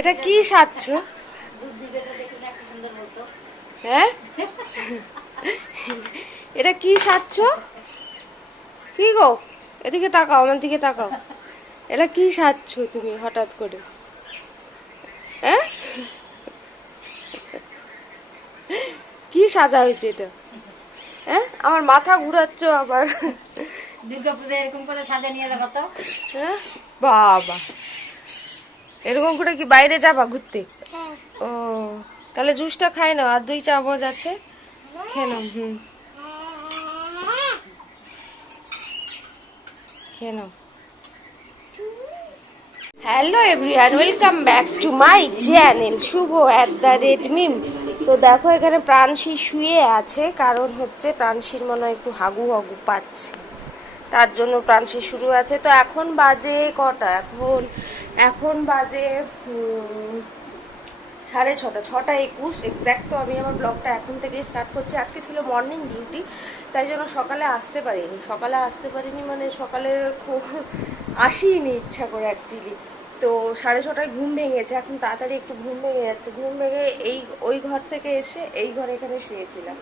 এটা কি সাজছ? হ্যাঁ, এটা কি সাজছ? কি গো, এদিকে তাকাও, আমার দিকে তাকাও। এটা কি সাজছ তুমি হঠাৎ করে? হ্যাঁ, কি সাজা হয়েছে এটা? হ্যাঁ, আমার মাথা ঘুরাচ্ছ আবার। দুর্গাপূজায় এরকম করে সাজা নিয়ে যাবো তো। হ্যাঁ, বাবা, এরকম করে কি বাইরে যাবা ঘুরতে? ও, তাহলে জুসটা খাই নাও, আর 2 চামচ আছে, খেয়ে নাও। খেয়ে নাও। Hello everyone, welcome back to my channel Shubho @Mim. তো দেখো, এখানে প্রাণশী শুয়ে আছে, কারণ হচ্ছে প্রাণশীর মনে হয় একটু হাগু হাগু পাচ্ছে, তার জন্য প্রাণশী শুরু আছে। তো এখন বাজে কটা? এখন বাজে 6:30, 6:21 এক্স্যাক্ট। তো আমি আমার ব্লগটা এখন থেকেই স্টার্ট করছি। আজকে ছিল মর্নিং ডিউটি, তাই জন্য সকালে আসতে পারিনি মানে সকালে খুব আসিনি ইচ্ছা করে অ্যাকচুয়ালি। তো 6:30টায় ঘুম ভেঙেছে, এখন তাড়াতাড়ি একটু ঘুম ভেঙে যাচ্ছে। ঘুম ভেঙে ওই ঘর থেকে এসে এই ঘরে এখানে শুয়েছিলাম।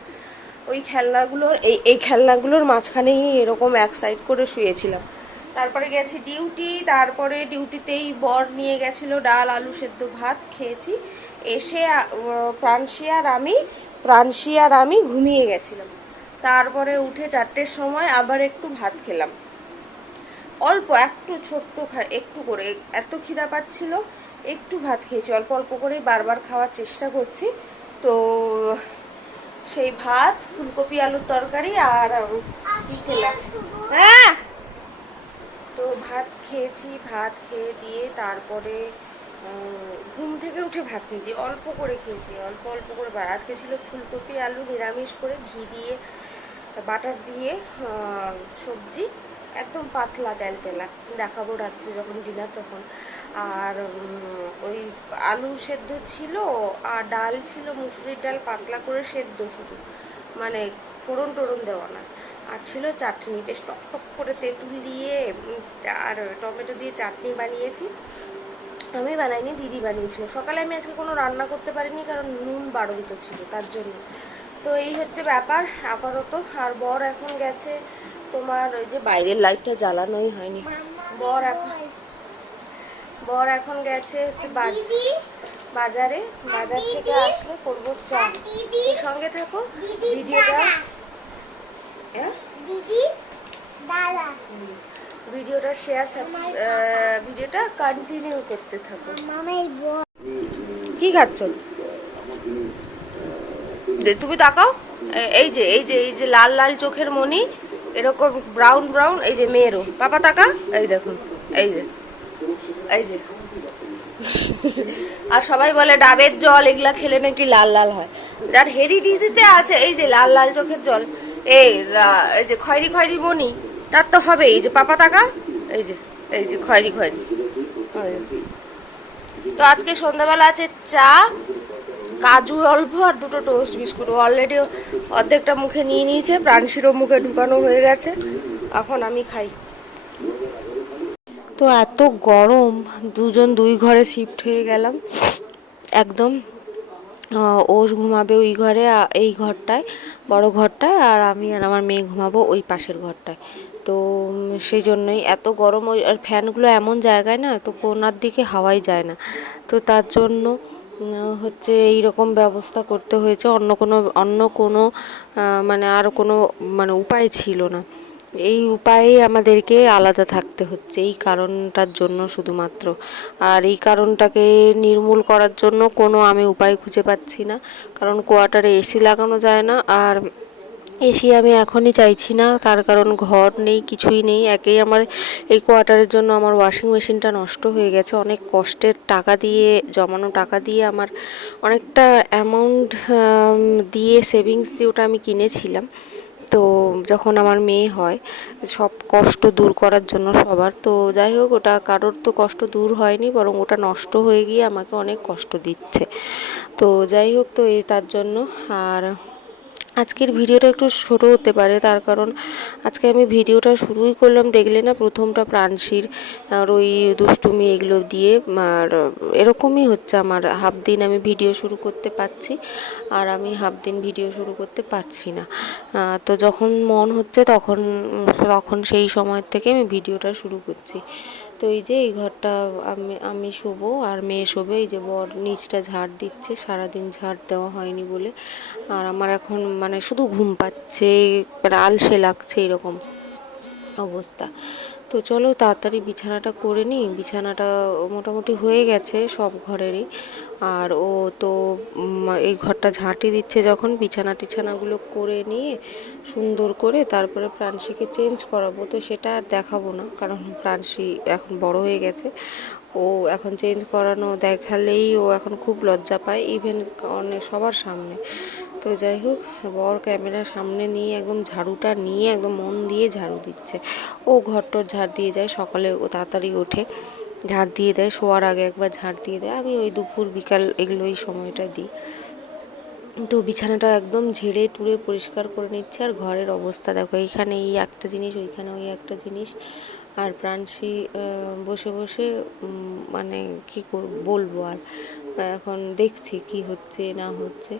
ওই খেলনাগুলোর এই খেলনাগুলোর মাঝখানেই এরকম এক সাইড করে শুয়েছিলাম। তারপরে গেছি ডিউটি, তারপরে ডিউটিতেই বর নিয়ে গেছিলো ডাল আলু সেদ্ধ ভাত খেয়েছি। এসে প্রাণশী আর আমি ঘুমিয়ে গেছিলাম। তারপরে উঠে 4টের সময় আবার একটু ভাত খেলাম, অল্প একটু ছোট্ট একটু করে। এত খিদা পাচ্ছিল, একটু ভাত খেয়েছি অল্প অল্প করেই, বারবার খাওয়ার চেষ্টা করছি। তো সেই ভাত, ফুলকপি আলুর তরকারি আর কি খেলাম, হ্যাঁ, তো ভাত খেয়েছি। ভাত খেয়ে দিয়ে তারপরে ঘুম থেকে উঠে ভাত খেয়েছি, অল্প করে খেয়েছি, অল্প অল্প করে। আজকে ছিল ফুলকপি আলু নিরামিষ করে, ঘি দিয়ে বাটার দিয়ে সবজি, একদম পাতলা টেলটেলা, দেখাবো রাত্রে যখন ডিনার তখন। আর ওই আলু সেদ্ধ ছিল, আর ডাল ছিল মুসুরির ডাল, পাতলা করে সেদ্ধ শুধু, মানে ফোড়ন টোড়ন দেওয়া না। আর ছিল চাটনি, বেশ টক টক করে তেঁতুল দিয়ে আর টমেটো দিয়ে চাটনি বানিয়েছি। আমি বানাইনি, দিদি বানিয়েছিল। সকালে আমি আজকে কোনো রান্না করতে পারিনি, কারণ নুন বাড়ন্ত ছিল তার জন্য। তো এই হচ্ছে ব্যাপার আপাতত। আর বর এখন গেছে তোমার, ওই যে বাইরের লাইটটা জ্বালানোই হয়নি। বর এখন গেছে হচ্ছে বাজারে। বাজার থেকে আসলে করবো চা। সঙ্গে থাকো, ভিডিওটা ভিডিওটা কন্টিনিউ করতে থাকো। কি খাচ্ছ? তুমি তাকাও, এই যে লাল লাল চোখের মনি, এরকম ব্রাউন ব্রাউন, এই যে মেয়েরও। পাপা তাকা, এই দেখুন, এই যে এই যে আর সবাই বলে ডাবের জল এগুলা খেলে নাকি লাল লাল হয়। যার হেরিডিটিতে আছে এই যে লাল লাল চোখের জল, এই যে খয়েরি খয়েরি মনি, তার তো হবে। এই যে পাপা তাকা, এই যে খয়েরি খয়েরি। তো আজকে সন্ধ্যাবেলা আছে চা, কাজু অল্প, আর 2টো টোস্ট বিস্কুট। অলরেডি অর্ধেকটা মুখে নিয়ে নিয়েছে, প্রাণশীরও মুখে ঢুকানো হয়ে গেছে, এখন আমি খাই। তো এত গরম, দুজন 2 ঘরে শিফট হয়ে গেলাম একদম। ও ঘুমাবে ওই ঘরে, এই ঘরটায়, বড় ঘরটায়, আর আমি আর আমার মেয়ে ঘুমাবো ওই পাশের ঘরটায়। তো সেই জন্যই এত গরম। ওই আর ফ্যানগুলো এমন জায়গায় না, তো কোনার দিকে হাওয়াই যায় না, তো তার জন্য হচ্ছে এইরকম ব্যবস্থা করতে হয়েছে। অন্য কোনো মানে আর কোনো মানে উপায় ছিল না। এই উপায়ে আমাদেরকে আলাদা থাকতে হচ্ছে, এই কারণটার জন্য শুধুমাত্র। আর এই কারণটাকে নির্মূল করার জন্য কোনো আমি উপায় খুঁজে পাচ্ছি না, কারণ কোয়ার্টারে এসি লাগানো যায় না। আর এসি আমি এখনই চাইছি না, তার কারণ ঘর নেই, কিছুই নেই। একেই আমার এই কোয়ার্টারের জন্য আমার ওয়াশিং মেশিনটা নষ্ট হয়ে গেছে। অনেক কষ্টের টাকা দিয়ে, জমানো টাকা দিয়ে, আমার অনেকটা অ্যামাউন্ট দিয়ে, সেভিংস দিয়ে ওটা আমি কিনেছিলাম। তো যখন আমার মেয়ে হয়, সব কষ্ট দূর করার জন্য সবার, তো যাই হোক, ওটা কারোর তো কষ্ট দূর হয়নি, বরং ওটা নষ্ট হয়ে গিয়ে আমাকে অনেক কষ্ট দিচ্ছে। তো যাই হোক, তো এই তার জন্য। আর আজকের ভিডিওটা একটু ছোট হতে পারে, তার কারণ আজকে আমি ভিডিওটা শুরুই করলাম দেখলে না, প্রথমটা প্রাণশীর আর ওই দুষ্টুমি এগুলো দিয়ে। আর এরকমই হচ্ছে আমার, হাফ দিন আমি ভিডিও শুরু করতে পারছি আর আমি হাফ দিন ভিডিও শুরু করতে পারছি না। তো যখন মন হচ্ছে তখন তখন সেই সময় থেকে আমি ভিডিওটা শুরু করছি। তো এই যে এই ঘরটা আমি শোবো আর মেয়ে শোবে। এই যে বর নিচটা ঝাড় দিচ্ছে, সারাদিন ঝাড় দেওয়া হয়নি বলে। আর আমার এখন মানে শুধু ঘুম পাচ্ছে, মানে আলসে লাগছে এরকম অবস্থা। তো চলো তাড়াতাড়ি বিছানাটা করে নিই। বিছানাটা মোটামুটি হয়ে গেছে সব ঘরেরই। আর ও তো এই ঘরটা ঝাঁটি দিচ্ছে যখন, বিছানা টিছানাগুলো করে নিয়ে সুন্দর করে তারপরে প্রাণশীকে চেঞ্জ করাবো। তো সেটা আর দেখাবো না, কারণ প্রাণশী এখন বড় হয়ে গেছে। ও এখন চেঞ্জ করানো দেখালেই ও এখন খুব লজ্জা পায়, ইভেন অনেক সবার সামনে। তো যাই হোক, বর ক্যামেরার সামনে নিয়ে একদম ঝাড়ুটা নিয়ে একদম মন দিয়ে ঝাড়ু দিচ্ছে। ও ঘরটর ঝাড় দিয়ে যায়, সকালে ও তাড়াতাড়ি ওঠে, ঝাড় দিয়ে দেয়, শোয়ার আগে একবার ঝাড় দিয়ে দেয়। আমি ওই দুপুর বিকাল এগুলো এই সময়টা দিই। তো বিছানাটা একদম ঝেড়ে টুড়ে পরিষ্কার করে নিচ্ছে। আর ঘরের অবস্থা দেখো, এইখানে এই একটা জিনিস, ওইখানে ওই একটা জিনিস। আর প্রাণশী বসে বসে মানে কী বলবো আর, এখন দেখছি কি হচ্ছে না হচ্ছে।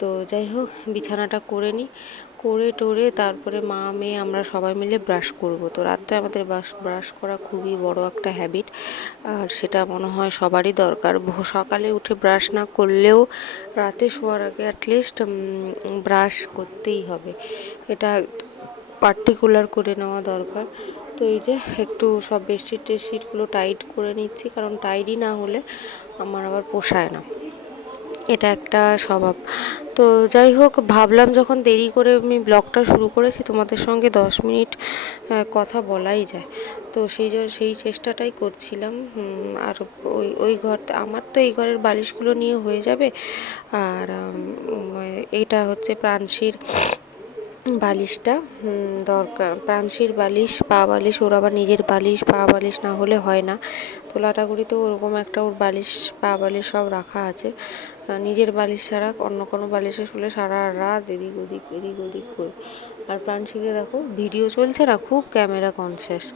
তো যাই হোক, বিছানাটা করে নিই, করে টোরে তারপরে মা মেয়ে আমরা সবাই মিলে ব্রাশ করব। তো রাত্রে আমাদের ব্রাশ করা খুবই বড় একটা হ্যাবিট, আর সেটা মনে হয় সবারই দরকার। সকালে উঠে ব্রাশ না করলেও রাতে শোয়ার আগে অ্যাটলিস্ট ব্রাশ করতেই হবে, এটা পার্টিকুলার করে নেওয়া দরকার। তো এই যে একটু সব বেডশিট টেডশিটগুলো টাইট করে নিচ্ছি, কারণ টাইডই না হলে আমার আবার পোষায় না, এটা একটা স্বভাব। তো যাই হোক, ভাবলাম যখন দেরি করে আমি ব্লগটা শুরু করেছি তোমাদের সঙ্গে 10 মিনিট কথা বলাই যায়, তো সেই চেষ্টাটাই করছিলাম। আর ওই ঘর আমার তো এই ঘরের বালিশগুলো নিয়ে হয়ে যাবে। আর এটা হচ্ছে প্রাণশীর বালিশটা দরকার, প্রাণশীর বালিশ, পা বালিশ, ওর আবার নিজের বালিশ, পা বালিশ না হলে হয় না। তো লাটাগুড়িতে ওরকম একটা ওর বালিশ, পা বালিশ সব রাখা আছে। নিজের বালিশ ছাড়া অন্য কোনো বালিশে শুলে সারা রাত এদিক ওদিক করে। আর প্রাণশীকে দেখো, ভিডিও চলছে না, খুব ক্যামেরা কনসিয়াস,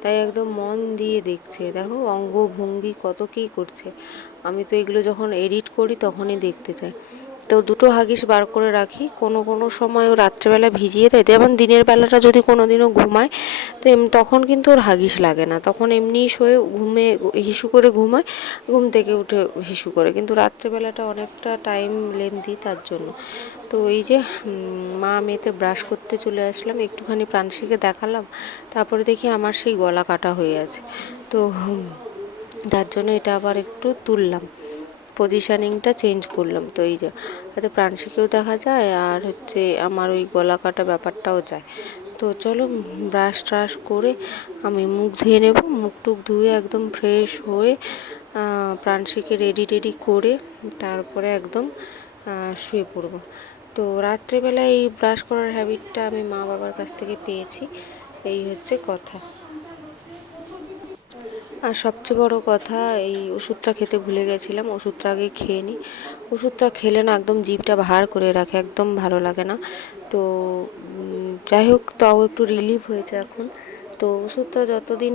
তাই একদম মন দিয়ে দেখছে। দেখো অঙ্গ ভঙ্গি কত কী করছে। আমি তো এগুলো যখন এডিট করি তখনই দেখতে চাই। তো দুটো হাগিস বার করে রাখি, কোনো সময় ও রাত্রেবেলা ভিজিয়ে দেয়। যেমন দিনের বেলাটা যদি কোনো দিনও ঘুমায়, তো তখন কিন্তু ওর হাগিস লাগে না, তখন এমনি শোয়ে, হিসু করে ঘুমায়, ঘুম থেকে উঠে হিসু করে। কিন্তু রাত্রেবেলাটা অনেকটা টাইম লেন্দি, তার জন্য। তো এই যে মা মেয়েতে ব্রাশ করতে চলে আসলাম, একটুখানি প্রাণশীকে দেখালাম, তারপরে দেখি আমার সেই গলা কাটা হয়ে আছে। তো তার জন্য এটা আবার একটু তুললাম, পজিশানিংটা চেঞ্জ করলাম। তো এই যে যাতে প্রাণশীকেও দেখা যায় আর হচ্ছে আমার ওই গলা কাটা ব্যাপারটাও যায়। তো চলো ব্রাশ ট্রাশ করে আমি মুখ ধুয়ে নেব, মুখ টুক ধুয়ে একদম ফ্রেশ হয়ে প্রাণশীকে রেডি টেডি করে তারপরে একদম শুয়ে পড়বো। তো রাত্রেবেলায় এই ব্রাশ করার হ্যাবিটটা আমি মা বাবার কাছ থেকে পেয়েছি, এই হচ্ছে কথা। আর সবচেয়ে বড় কথা, এই ওষুধটা খেতে ভুলে গেছিলাম, ওষুধটা আগে খেয়ে নিই। ওষুধটা খেলে না একদম জিভটা ভার করে রাখে, একদম ভালো লাগে না। তো যাই হোক, তাও একটু রিলিফ হয়েছে এখন। তো ওষুধটা যতদিন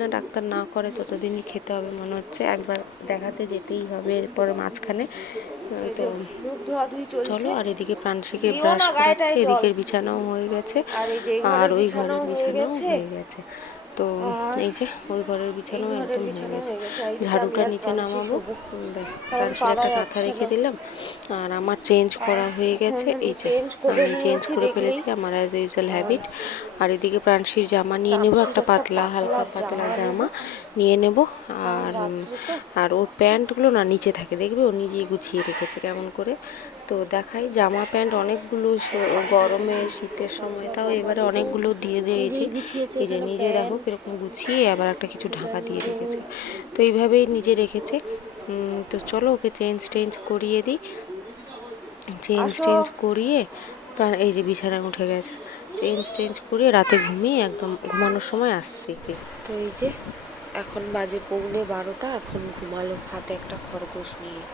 না ডাক্তার না করে ততদিনই খেতে হবে মনে হচ্ছে, একবার দেখাতে যেতেই হবে এরপরে মাঝখানে। তো চলো, আর এদিকে প্রাণশীকে ব্রাশ করাচ্ছে, এদিকের বিছানাও হয়ে গেছে, আর ওই ঘরের বিছানাও হয়ে গেছে। তো এই যে ওই ঘরের বিছানাও একদম হয়ে গেছে, ঝাড়ুটা নিচে নামাবো, ব্যাস প্রাণশীর একটা কাঁথা রেখে দিলাম। আর আমার চেঞ্জ করা হয়ে গেছে, এই যে আমি চেঞ্জ করে ফেলেছি, আমার অ্যাজ ইউজুয়াল হ্যাবিট। আর এদিকে প্রাণশীর জামা নিয়ে নেবো, একটা পাতলা হালকা পাতলা জামা নিয়ে নেব। আর ওর প্যান্টগুলো না নিচে থাকে, দেখবে ও নিজেই গুছিয়ে রেখেছে কেমন করে। তো দেখাই, জামা প্যান্ট অনেকগুলো, গরমে শীতের সময়, তাও এবারে অনেকগুলো দিয়ে দিয়েছি। এই যে নিজে দেখো কিরকম গুছিয়ে আবার একটা কিছু ঢাকা দিয়ে রেখেছে। তো এইভাবেই নিজে রেখেছে। তো চলো ওকে চেঞ্জ করিয়ে দিই, চেঞ্জ করিয়ে এই যে বিছানায় উঠে গেছে, চেঞ্জ করিয়ে রাতে ঘুমিয়ে একদম ঘুমানোর সময় আসছি। তো এই যে এখন বাজে 11:45, এখন ঘুমালো হাতে একটা খরগোশ নিয়ে।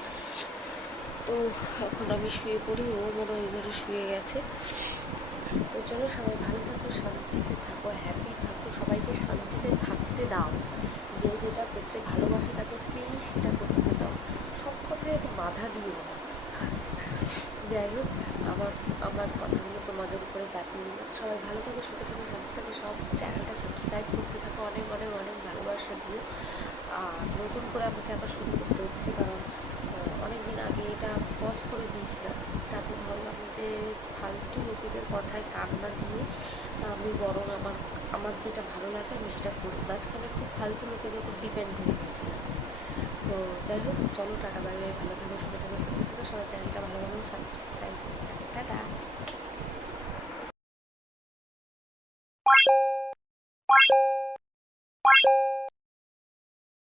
তো এখন আমি শুয়ে পড়ি, ও মনে হয় ঘরে শুয়ে গেছে। তো চলো, সবাই ভালো থাকো, শান্তিতে থাকো, হ্যাপি থাকো, সবাইকে শান্তিতে থাকতে দাও। যে যেটা করতে ভালোবাসে তাকে প্লিজ সেটা করতে দাও, সব কথায় একটু বাধা দিও না। যাই হোক, আমার আমার কথাগুলো তোমাদের উপরে চাপিয়ে দিল। সবাই ভালো থাকো, সুখে থাকো, শান্তি থাকো, সব চ্যানেলটা সাবস্ক্রাইব করতে থাকো, অনেক অনেক অনেক ভালোবাসা দিও। আর নতুন করে আমাকে আবার শুরু করতে হচ্ছে, কারণ অনেক দিন আগে এটা পজ করে দিয়েছিলাম। তারপর ভাবলাম যে ফালতু লোকেদের কথায় কান না দিয়ে আমি বরং আমার যেটা ভালো লাগে আমি সেটা করি। মাঝখানে খুব ফালতু লোকেদের উপর ডিপেন্ড হয়ে গেছিলাম। তো যাই হোক, চলো, টাটা, বাই বাই, ভালো থাকো, সুখে থাকো।